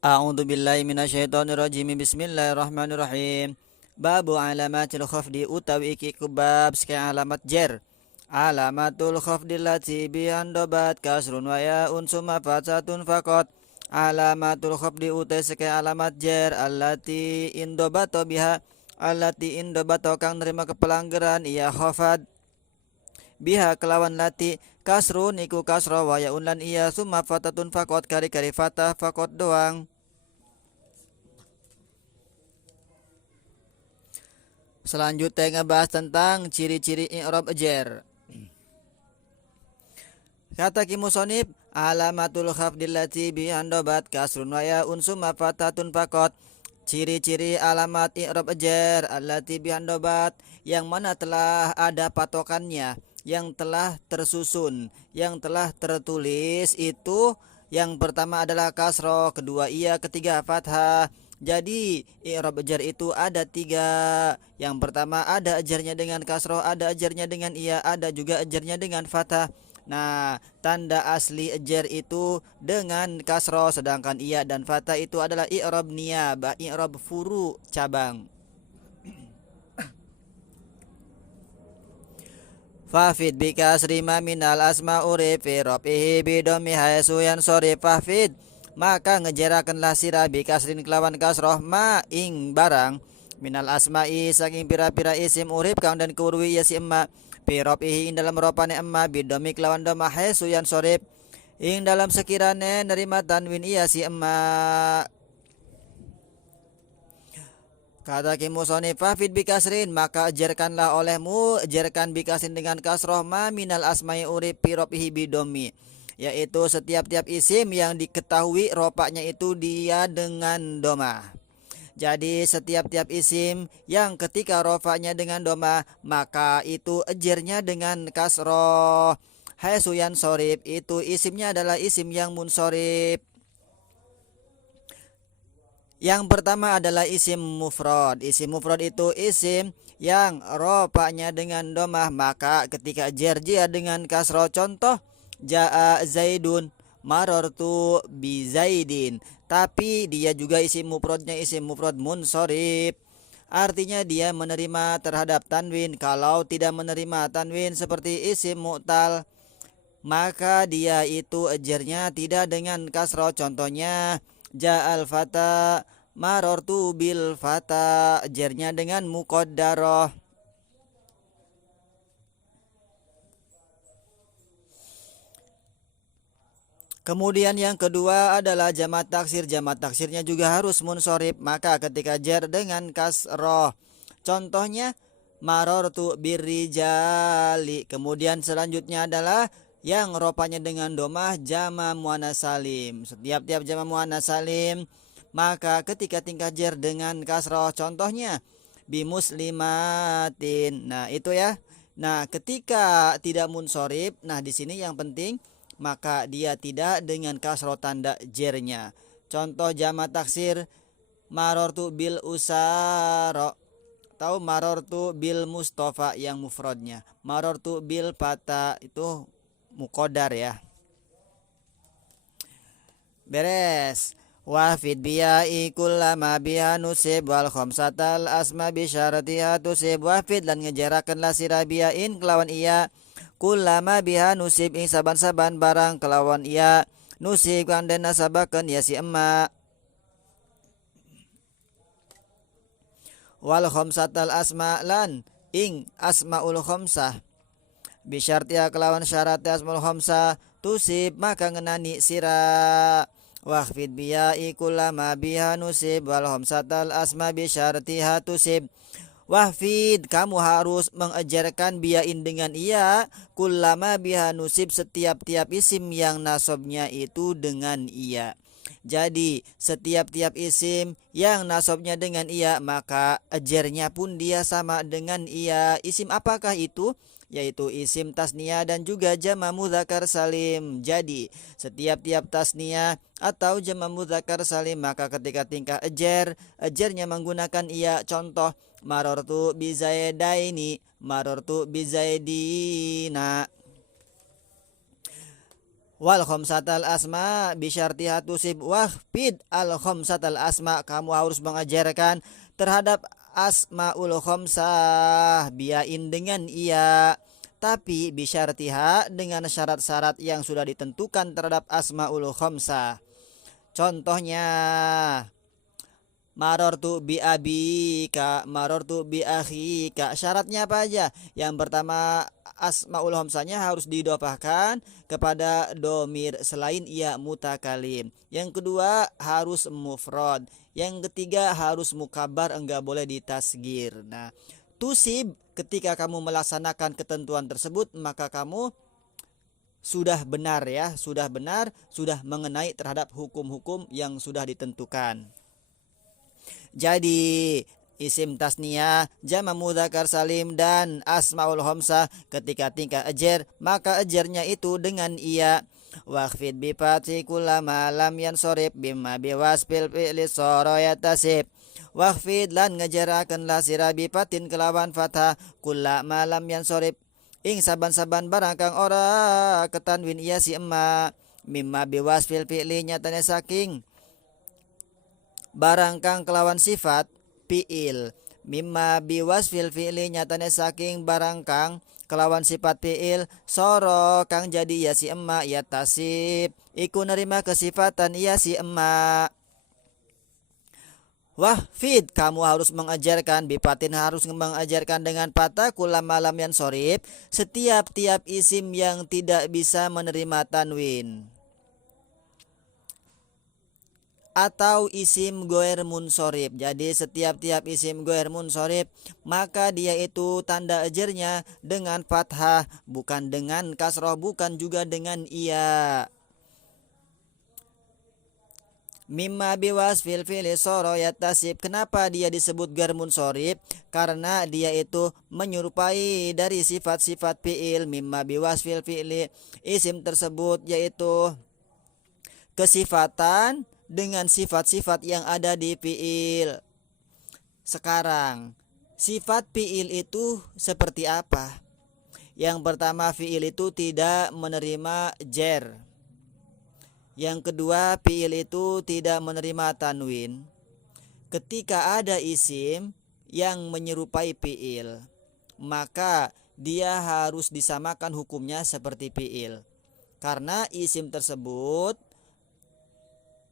A'udzu billahi minasyaitonir rajim. Bismillahirrahmanirrahim. Babu alamatil khafdi utawi iki kubab sekian alamat jer. Alamatul khafdi lati bihan dobat kasrun wa yaun summa fatsatun faqat. Alamatul khafdi utai sekian alamat jer allati indobato biha allati indobato kang nerima kepelanggaran ia khafad biha kelawan lati kasrun iku kasro wa yaun lan iya summa fatatun faqat kari-kari fatah faqat doang. Selanjutnya ngebahas tentang ciri-ciri i'rab jer. Kata kimusonib alamatul khafdil lati bihandobat kasrun wa yaun summa fatatun fakot. Ciri-ciri alamat i'rab jer allati bihandobat yang mana telah ada patokannya, yang telah tersusun, yang telah tertulis itu yang pertama adalah kasro, kedua iya, ketiga fathah. Jadi i'rab jar itu ada tiga. Yang pertama ada ajarnya dengan kasroh, ada ajarnya dengan iya, ada juga ajarnya dengan fathah. Nah, tanda asli ajar itu dengan kasroh, sedangkan iya dan fathah itu adalah i'rab niyabah, i'rab furu cabang. Fafid bikasri ma minal asma urif fi rafihi bidomi haisu yan sori fafid. Maka ngejerakanlah sirah bikasrin kelawan kasroh ma ing barang minal asma'i saking pira-pira isim urip kang dan keurwi ya si emma fi rafihi ing dalam ropane emma bidomi kelawan doma haisu yan sorif ing dalam sekirane nerima tanwin iya si emma. Kata kimusoni fafid bikasrin maka ajarkanlah olehmu ajarkan bikasrin dengan kasroh ma minal asma'i urip piropihi bidomi, yaitu setiap-tiap isim yang diketahui ropaknya itu dia dengan doma. Jadi setiap-tiap isim yang ketika rofaknya dengan doma maka itu ajarnya dengan kasroh. Hai suyan sorib itu isimnya adalah isim yang munsorib. Yang pertama adalah isim mufrad. Isim mufrad itu isim yang ropaknya dengan domah, maka ketika jerjia dengan kasroh, contoh ja'a zaidun marortu bi zaidin, tapi dia juga isim mufradnya isim mufrad munsorib, artinya dia menerima terhadap tanwin. Kalau tidak menerima tanwin seperti isim mu'tal, maka dia itu ajarnya tidak dengan kasroh. Contohnya ja'al fata marortu bil fata, ajarnya dengan muqaddarah. Kemudian yang kedua adalah jamak taksir. Jamak taksirnya juga harus munsorib, maka ketika jar dengan kasroh, contohnya marortu birrijali. Kemudian selanjutnya adalah yang ropanya dengan domah jama muannas salim. Setiap-tiap jama muannas salim maka ketika tingkah jar dengan kasroh, contohnya bimuslimatin. Nah itu ya. Nah ketika tidak munsorib, nah di sini yang penting maka dia tidak dengan kasroh tanda jernya. Contoh jama taksir marortu bil usaro, tahu marortu bil mustafa yang mufradnya, marortu bil fata itu mukodar ya. Beres. Wafid biya'i kullama biha nusib wal khomsatal asma bisyaratiha tusib. Wafid lan ngejarakanlah sira biyain kelawan iya kullama biha nusib ing saban-saban barang kelawan iya nusib kang den nasabakeun ya si emma. Wal khomsatal asma lan ing asmaul khomsah bisyartiha kelawan syarat asmaul khomsah tusib maka ngenani sira. Wahfid biya'i kullama biha nusib wal homsatal asma bisyartiha tusib. Wahfid, kamu harus mengajarkan biain dengan iya kullama biha nusib setiap-tiap isim yang nasobnya itu dengan iya. Jadi setiap-tiap isim yang nasobnya dengan iya maka ajarnya pun dia sama dengan iya. Isim apakah itu? Yaitu isim tasniah dan juga jama mudzakkar salim. Jadi setiap-tiap tasniah atau jama mudzakkar salim maka ketika tingkah ajarnya menggunakan iya. Contoh marortu bizaidaini, marortu bizaidina. Wal khamsatal asma bisyartiha tusib wahfid al khamsatal asma, kamu harus mengajarkan terhadap asmaul khamsah biain dengan iya, tapi bisyartiha dengan syarat-syarat yang sudah ditentukan terhadap asmaul khamsah. Contohnya marortu bi abika, marortu bi akhika. Syaratnya apa aja? Yang pertama, asmaul hamsanya harus didofahkan kepada domir selain ia mutakalim. Yang kedua harus mufrad. Yang ketiga harus mukabar, enggak boleh ditasgir. Nah, tusib, ketika kamu melaksanakan ketentuan tersebut maka kamu sudah benar ya, sudah benar, sudah mengenai terhadap hukum-hukum yang sudah ditentukan. Jadi isim tasniyah, jama mudzakkar salim dan asmaul khamsah ketika tingkah ajar maka ajarnya itu dengan iya. Waqfid bi fathi kullama lam yansorib bimma biwasfil fi'li sara yatasib. Waqfid lan ngejarakeunlah sira bi fatin kelawan fathah kullama lam yansorib ing saban-saban barang kang ora ketanwin iya si emma, mimma biwasfil fi'li nyatane saking barang kang kelawan sifat fi'il, mimma biwasfil fi'li nyatane saking barang kang kelawan sifat fi'il soro kang jadi ya si emma ya tasib iku nerima kesifatan ya si emma. Wahfid, kamu harus mengajarkan bipatin, harus mengajarkan dengan patah kula malam yang sorib setiap-tiap isim yang tidak bisa menerima tanwin atau isim goer munsorib. Jadi setiap-tiap isim goer munsorib maka dia itu tanda ajarnya dengan fathah, bukan dengan kasroh, bukan juga dengan iya. Mimma biwasfil fi'li soro yatasib. Kenapa dia disebut goer munsorib? Karena dia itu menyerupai dari sifat-sifat fi'il. Mimma biwasfil fi'li, isim tersebut yaitu kesifatan dengan sifat-sifat yang ada di fi'il. Sekarang, sifat fi'il itu seperti apa? Yang pertama, fi'il itu tidak menerima jer. Yang kedua, fi'il itu tidak menerima tanwin. Ketika ada isim yang menyerupai fi'il, maka dia harus disamakan hukumnya seperti fi'il. Karena isim tersebut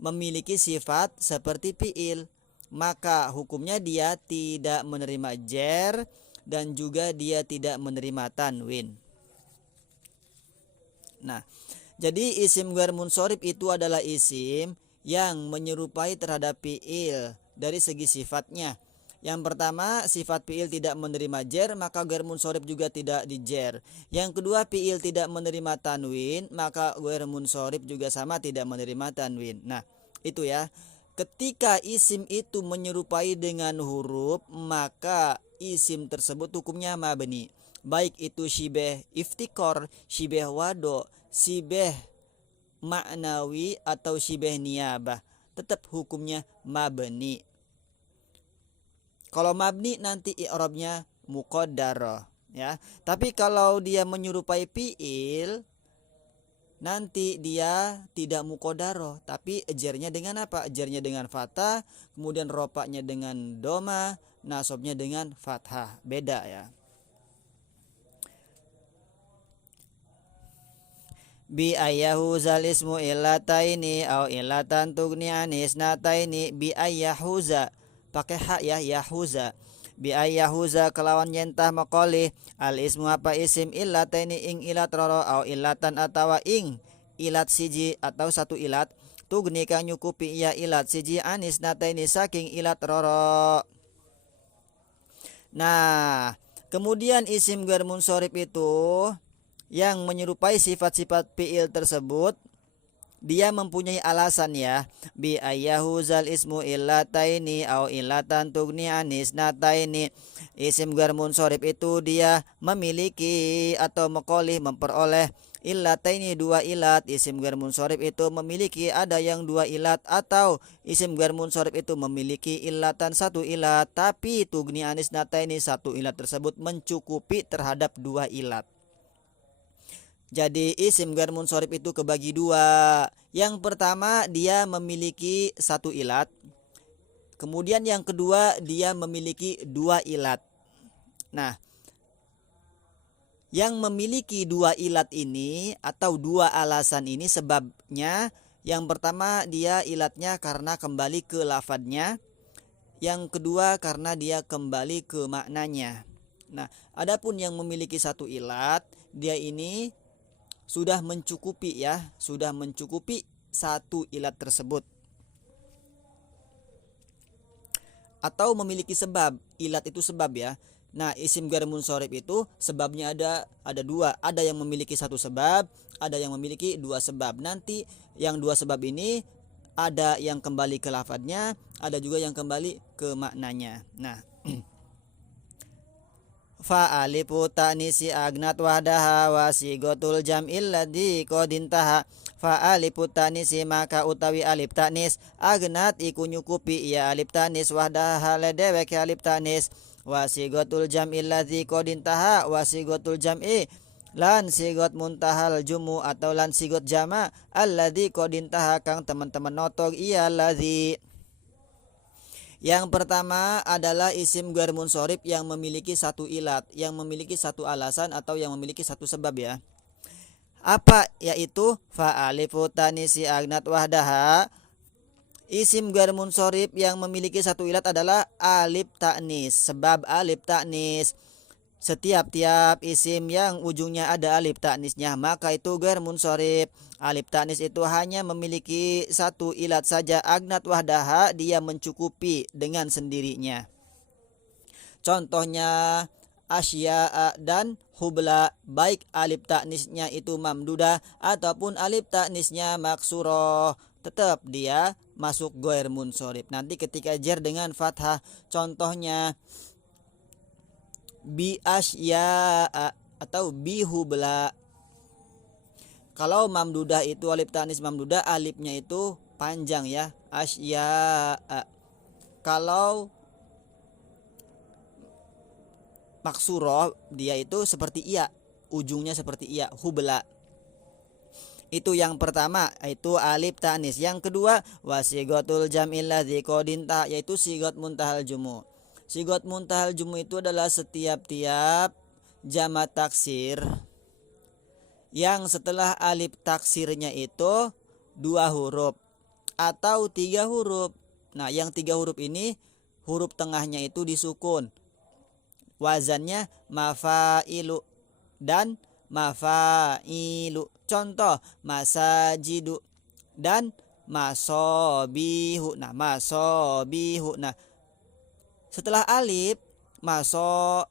memiliki sifat seperti fi'il, maka hukumnya dia tidak menerima jer dan juga dia tidak menerima tanwin. Nah, jadi isim ghair munsorib itu adalah isim yang menyerupai terhadap fi'il dari segi sifatnya. Yang pertama, sifat fi'il tidak menerima jer, maka ghair munsorib juga tidak dijer. Yang kedua, fi'il tidak menerima tanwin, maka ghair munsorib juga sama, tidak menerima tanwin. Nah, itu ya. Ketika isim itu menyerupai dengan huruf, maka isim tersebut hukumnya mabni. Baik itu syibeh iftikor, syibeh wado, syibeh maknawi atau syibeh niyabah, tetap hukumnya mabni. Kalau mabni nanti i'rabnya muqaddarah ya. Tapi kalau dia menyerupai fi'il nanti dia tidak muqaddarah, tapi ejarnya dengan apa? Ejarnya dengan fathah, kemudian ropaknya dengan doma, nasabnya dengan fathah. Beda ya. Bi ayyahu zal ismu illataini au illatan tugni anis nataini bi ayyahuza, pakai hak ya, yahuza. Bi ayyahuza kelawan nyentah maqalih al ismu apa isim illataini ing ilat roro au illatan atawa ing ilat siji atau satu ilat tugni kang nyukupi ya ilat siji anis nataini saking ilat roro. Nah, kemudian isim ghair munsorib itu yang menyerupai sifat-sifat fi'il tersebut dia mempunyai alasan ya. Bi ayyahu zal ismu illataini au illatan tugni anis nataini. Isim ghair munsorib itu dia memiliki atau maqalih memperoleh illataini dua ilat. Isim ghair munsorib itu memiliki ada yang dua ilat, atau isim ghair munsorib itu memiliki illatan satu ilat, tapi tugni anis nataini satu ilat tersebut mencukupi terhadap dua ilat. Jadi isim ghair munsharif itu kebagi dua. Yang pertama dia memiliki satu ilat. Kemudian yang kedua dia memiliki dua ilat. Nah, yang memiliki dua ilat ini atau dua alasan ini sebabnya, yang pertama dia ilatnya karena kembali ke lafadznya, yang kedua karena dia kembali ke maknanya. Nah, adapun yang memiliki satu ilat, dia ini sudah mencukupi ya, sudah mencukupi satu ilat tersebut. Atau memiliki sebab, ilat itu sebab ya. Nah, isim ghair munsharif itu sebabnya ada dua, ada yang memiliki satu sebab, ada yang memiliki dua sebab. Nanti yang dua sebab ini ada yang kembali ke lafadznya, ada juga yang kembali ke maknanya. Nah, fa alifu ta'nisi agnat wahdaha wa sigotul jam'il ladzi qadintaha. Fa alifu ta'nisi maka utawi alif ta'nis agnat iku nyukupi ya alif ta'nis wahdaha ledewek alif ta'nis wa sigotul jam'il ladzi qadintaha wa sigotul jam'i lan sigot muntahal jumu atau lan sigot jama alladzi qadintaha kang teman-teman notog iya ladzi. Yang pertama adalah isim ghair munsharif yang memiliki satu ilat, yang memiliki satu alasan atau yang memiliki satu sebab ya. Apa yaitu fa alifu tanisi agnat wahdaha. Isim ghair munsharif yang memiliki satu ilat adalah alif ta'nis. Sebab alif ta'nis, setiap isim yang ujungnya ada alif ta'nisnya maka itu ghair munsharif. Alif ta'nis itu hanya memiliki satu ilat saja, agnat wahdaha, dia mencukupi dengan sendirinya. Contohnya asya'a dan hubla, baik alif ta'nisnya itu mamdudah ataupun alif ta'nisnya maksurah, tetap dia masuk ghair munsharif. Nanti ketika jar dengan fathah, contohnya bi asya'a atau bi hubla. Kalau mamdudah itu alif ta'nis mamdudah, alifnya itu panjang ya, asya'a. Kalau maksurah dia itu seperti iya, ujungnya seperti iya, hubla. Itu yang pertama, itu alif ta'nis. Yang kedua wasigotul jam'il ladzi qadinta, yaitu sigot muntahal jumu. Sigot muntahal jumu itu adalah setiap jamak taksir yang setelah alif taksirnya itu dua huruf atau tiga huruf. Nah, yang tiga huruf ini huruf tengahnya itu disukun, wazannya mafailu dan mafailu. Contoh masajidu dan masobihu. Nah, masobihu. Nah, setelah alif maso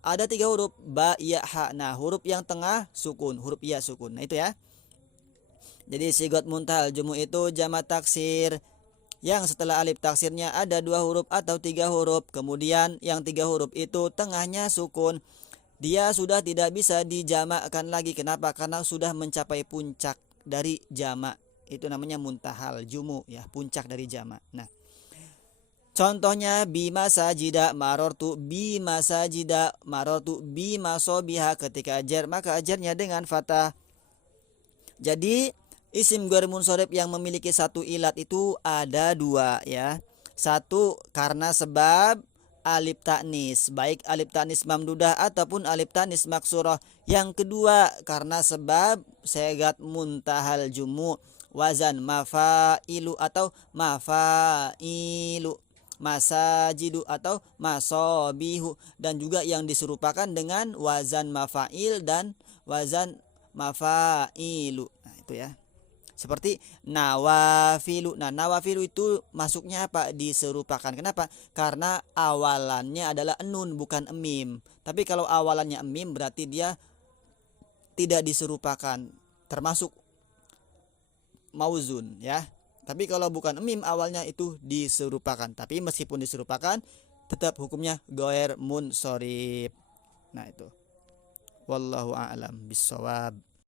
ada tiga huruf ba ya ha. Nah, huruf yang tengah sukun, huruf ya sukun. Nah, itu ya. Jadi sigot muntahal jumu itu jamak taksir yang setelah alif taksirnya ada dua huruf atau tiga huruf, kemudian yang tiga huruf itu tengahnya sukun. Dia sudah tidak bisa dijamakkan lagi. Kenapa? Karena sudah mencapai puncak dari jamak. Itu namanya muntahal jumu ya, puncak dari jamak. Nah, contohnya bima sajida marortu, bima sajida marortu, bima sobiha. Ketika ajar maka ajarnya dengan fathah. Jadi isim ghair munsharif yang memiliki satu ilat itu ada dua ya. Satu karena sebab alif ta'nis, baik alif ta'nis mamdudah ataupun alif ta'nis maksurah. Yang kedua karena sebab segat muntahal jumu, wazan mafailu atau mafailu, masajidu atau masobihu, dan juga yang diserupakan dengan wazan mafail dan wazan mafailu. Nah, itu ya. Seperti nawafilu. Nah, nawafilu itu masuknya apa? Diserupakan. Kenapa? Karena awalannya adalah nun bukan emim. Tapi kalau awalannya emim berarti dia tidak diserupakan, termasuk mauzun ya. Tapi kalau bukan emim awalnya itu diserupakan. Tapi meskipun diserupakan tetap hukumnya ghair munsharif. Nah, itu. Wallahu a'lam bissawab.